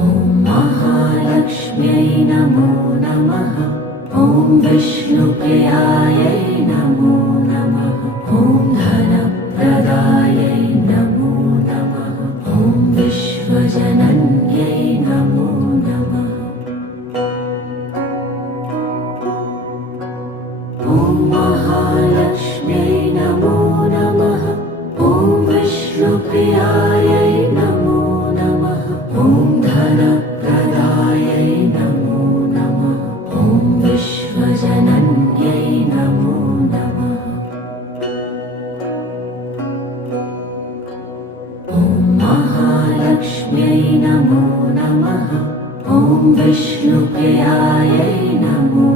ॐ महालक्ष्म्यै नमो नमः। ॐ विष्णुप्रियायै नमो नमः। ॐ धनप्रदायै नमो नमः। ॐ विश्वजनन्यै नमो नमः। ॐ महालक्ष्म्यै नमो नमः। ॐ विष्णुप्रियायै नमो नमः। ॐ धनप्रदायै नमो नमः। ॐ विश्वजनन्यै नमो नमः। ॐ महालक्ष्म्यै नमो नमः। ॐ विष्णुप्रियायै नमो